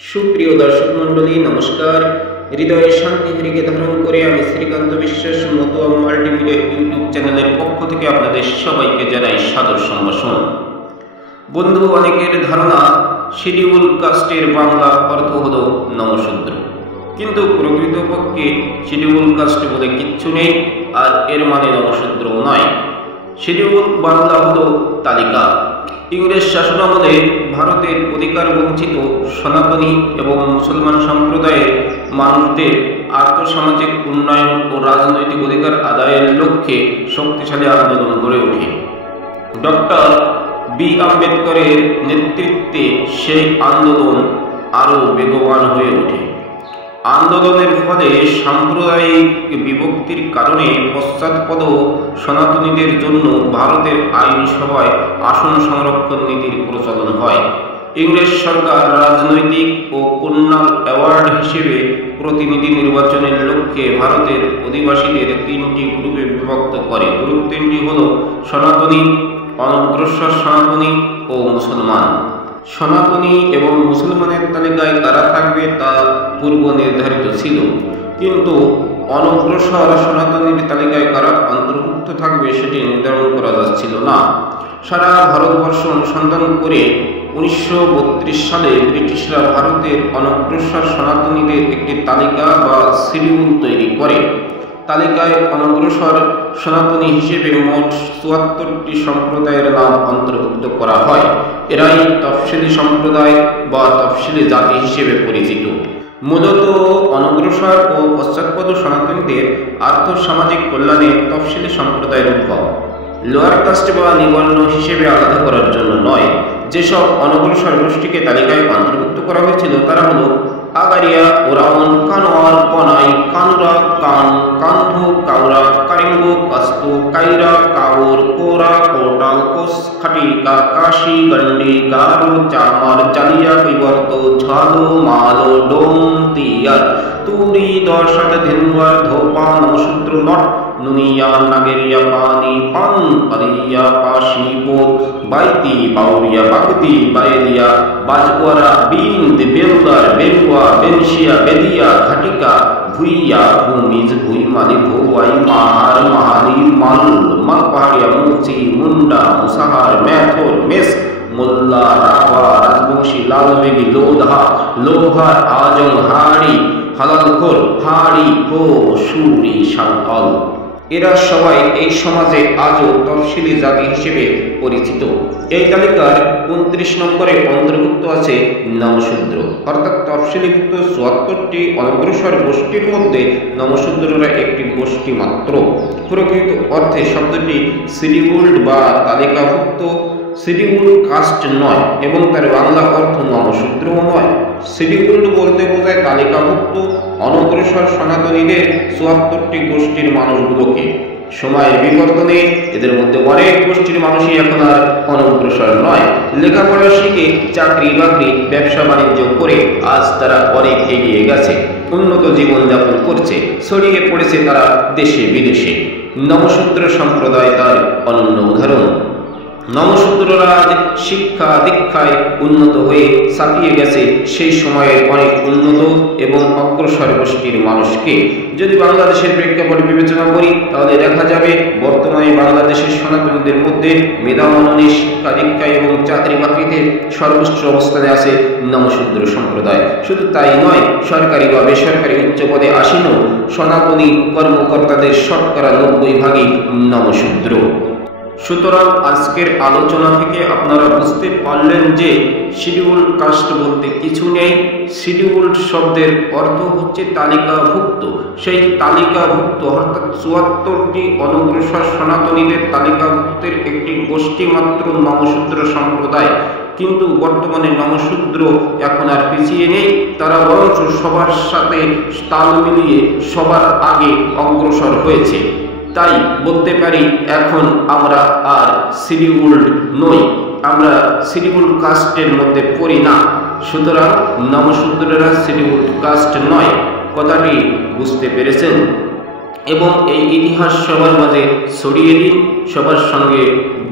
সুপ্রিয় দর্শক মন্ডলী নমস্কার। হৃদয়ে শান্তি হরিকে ধারণ করে আমি শ্রীকান্ত বিশ্বাস মতুয়া মাল্টিমিডিয়া ইউটিউব চ্যানেলের পক্ষ থেকে আপনাদের সবাইকে জানাই সাদর সম্ভাষণ। বন্ধু, অনেকের ধারণা শিডিউল কাস্টের বাংলা অর্থ হলো নমশূদ্র, কিন্তু প্রকৃতপক্ষে শিডিউল কাস্ট বলে কিচ্ছু নেই, আর এর মানে নমশূদ্র নয়। শিডিউল বাংলা হলো তালিকা। ইংরেজ শাসনামলে ভারতের অধিকার বঞ্চিত সনাতনী এবং মুসলমান সম্প্রদায়ের মানুষদের আর্থসামাজিক উন্নয়ন ও রাজনৈতিক অধিকার আদায়ের লক্ষ্যে শক্তিশালী আন্দোলন গড়ে ওঠে। ডক্টর বি আম্বেদকরের নেতৃত্বে সেই আন্দোলন আরও বেগবান হয়ে ওঠে। আন্দোলনের ফলে সাম্প্রদায়িক বিভক্তির কারণে পশ্চাৎপদ সনাতনীদের জন্য ভারতের আইনসভায় আসন সংরক্ষণ নীতির প্রচলন হয়। ইংরেজ সরকার রাজনৈতিক ও কন্যাল অ্যাওয়ার্ড হিসেবে প্রতিনিধি নির্বাচনের লক্ষ্যে ভারতের অধিবাসীদের তিনটি গ্রুপে বিভক্ত করে। গ্রুপ তিনটি হল সনাতনী, অনগ্রসর সনাতনী ও মুসলমান। সনাতনী এবং মুসলমানের তালিকায় কারা থাকবে তা পূর্ব নির্ধারিত ছিল, কিন্তু অনগ্রসর সনাতনীর তালিকায় কারা অন্তর্ভুক্ত থাকবে সেটি নির্ধারণ করা যাচ্ছিল না। সারা ভারতবর্ষ অনুসন্ধান করে 1932 সালে ব্রিটিশরা ভারতের অনগ্রসর সনাতনীদের একটি তালিকা বা শিডিউল তৈরি করে। তালিকায় অনগ্রসর সনাতনী হিসেবে মোট ৭৪টি সম্প্রদায়ের নাম অন্তর্ভুক্ত করা হয়। এরাই তফসিলি সম্প্রদায় বা তফসিলি জাতি হিসেবে পরিচিত। মূলত অনগ্রসর ও পশ্চাৎপদ সনাতনীদের আর্থসামাজিক কল্যাণে তফসিলি সম্প্রদায়ের উদ্ভব। লোয়ার কাস্ট বা নিবর্ণ হিসেবে আলাদা করার জন্য নয়। যেসব অনগ্রসর গোষ্ঠীকে তালিকায় অন্তর্ভুক্ত করা হয়েছিল তারা হলো আগারিয়া, ওরাওন, কানোয়ার, কনাই, কানুরা, কান, কান্ধু, কাউরা, কারিঙ্গ, কাস্তু, কাইরা, কাউর, কোরা, কোটাল, কোস, খাটিকা, কাশি, গন্ডি, গারো, চামার, জালিয়া, কৈবর্ত, ঝালো, মালো, ডোম, তিয়ার, তুরি, দর্শাদ, ধেনুয়ার, ধোপা, নমশূদ্র, নট, নুনিয়া, নাগেরিয়া, পানি, পান, পালিয়া, পাশি, বোধ, বাইতি, বাউরিয়া, বাগদি, বায়েদিয়া, বাজওয়ারা, বিন্দ, বেলদার, বেলুয়া, বেনশিয়া, বেদিয়া, ঘাটিকা, ভুইয়া, ভূমিজ, ভুইমালি, ভৌয়াই, মাহার, মাহালি, মাল, মালপাহাড়িয়া, মুচি, মুন্ডা, মুসাহার, ম্যাথর, মেস, মোল্লা, রাভা, রাজবংশী, লালবেগী, লোধা, লোহার, আজম, হাড়ি, হালালখোর, হাড়ি, হো, সুরি, সাঁওতাল। এরা সবাই এই সমাজে আজও তফসিলি জাতি হিসেবে পরিচিত। এই তালিকার 29 নম্বরে অন্তর্ভুক্ত আছে নমশূদ্র, অর্থাৎ তফসিলিভুক্ত ৭৪টি অনগ্রসর গোষ্ঠীর মধ্যে নমশূদ্ররা একটি গোষ্ঠী মাত্র। প্রকৃত অর্থে শব্দটি শিডিউল্ড বা তালিকাভুক্ত, শিডিউল কাস্ট নয় এবং তার বাংলা অর্থ নমশূদ্রও নয়। শিডিউল্ড বলতে বোঝায় তালিকাভুক্ত অনগ্রসর সনাতনীদের ৭৪টি গোষ্ঠীর মানুষগুলোকে। সময়ের বিবর্তনে এদের মধ্যে অনেক গোষ্ঠীর মানুষই এখন আর অনগ্রসর নয়। লেখাপড়া শিখে চাকরি বাকরি, ব্যবসা বাণিজ্য করে আজ তারা অনেক এগিয়ে গেছে, উন্নত জীবনযাপন করছে, ছড়িয়ে পড়েছে তারা দেশে বিদেশে। নমশূদ্র সম্প্রদায় তার অনন্য উদাহরণ। নমশূদ্ররা আজ শিক্ষা দীক্ষায় উন্নত হয়ে ছাপিয়ে গেছে সেই সময়ের অনেক উন্নত এবং অগ্রসর গোষ্ঠীর মানুষকে। যদি বাংলাদেশের প্রেক্ষাপট বিবেচনা করি তাহলে দেখা যাবে বর্তমানে বাংলাদেশের সনাতনীদের মধ্যে মেধামাননে, শিক্ষা দীক্ষায় এবং চাকরি বাকরিতে সর্বোচ্চ অবস্থানে আছে নমশূদ্র সম্প্রদায়। শুধু তাই নয়, সরকারি বা বেসরকারি উচ্চ পদে আসীন সনাতনী কর্মকর্তাদের শতকরা 90% নমশূদ্র। সুতরাং আজকের আলোচনা থেকে আপনারা বুঝতে পারলেন যে শিডিউল কাস্ট বলতে কিছু নেই। শিডিউল্ড শব্দের অর্থ হচ্ছে তালিকাভুক্ত। সেই তালিকাভুক্ত অর্থাৎ ৭৪টি অনগ্রসর সনাতনীদের তালিকাভুক্তের একটি গোষ্ঠী মাত্র নমশূদ্র সম্প্রদায়। কিন্তু বর্তমানে নমশূদ্র এখন আর পিছিয়ে নেই, তারা বরঞ্চ সবার সাথে তাল মিলিয়ে সবার আগে অগ্রসর হয়েছে। তাই বলতে পারি এখন আমরা আর শিডিউল্ড নই, আমরা শিডিউল কাস্টের মধ্যে পড়ি না। সুতরাং নমশূদ্ররা শিডিউল্ড কাস্ট নয়। কথাটি বুঝতে পেরেছেন? এবং এই ইতিহাস সবার মাঝে ছড়িয়ে দিন। সবার সঙ্গে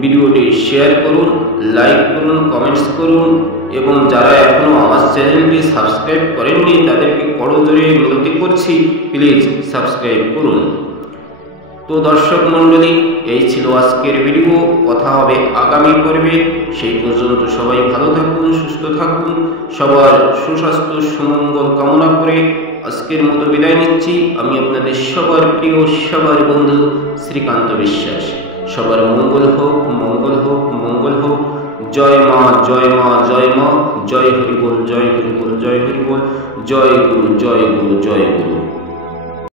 ভিডিওটি শেয়ার করুন, লাইক করুন, কমেন্টস করুন। এবং যারা এখনো আমার চ্যানেলটি সাবস্ক্রাইব করেননি তাদেরকে করজোরে মিনতি করছি, প্লিজ সাবস্ক্রাইব করুন। তো দর্শক মণ্ডলী, এই ছিল আজকের ভিডিও। কথা হবে আগামী পর্বে। সেই পর্যন্ত সবাই ভালো থাকুন, সুস্থ থাকুন। সবার সুস্বাস্থ্য সুমঙ্গল কামনা করে আজকের মতো বিদায় নিচ্ছি। আমি আপনাদের সবার প্রিয়, সবার বন্ধু শ্রীকান্ত বিশ্বাস। সবার মঙ্গল হোক, মঙ্গল হোক, মঙ্গল হোক। জয় মা, জয় মা, জয় মা। জয় হরিবোল, জয় হরিবোল, জয় হরিবোল। জয় গুরু, জয় গুরু, জয় গুরু।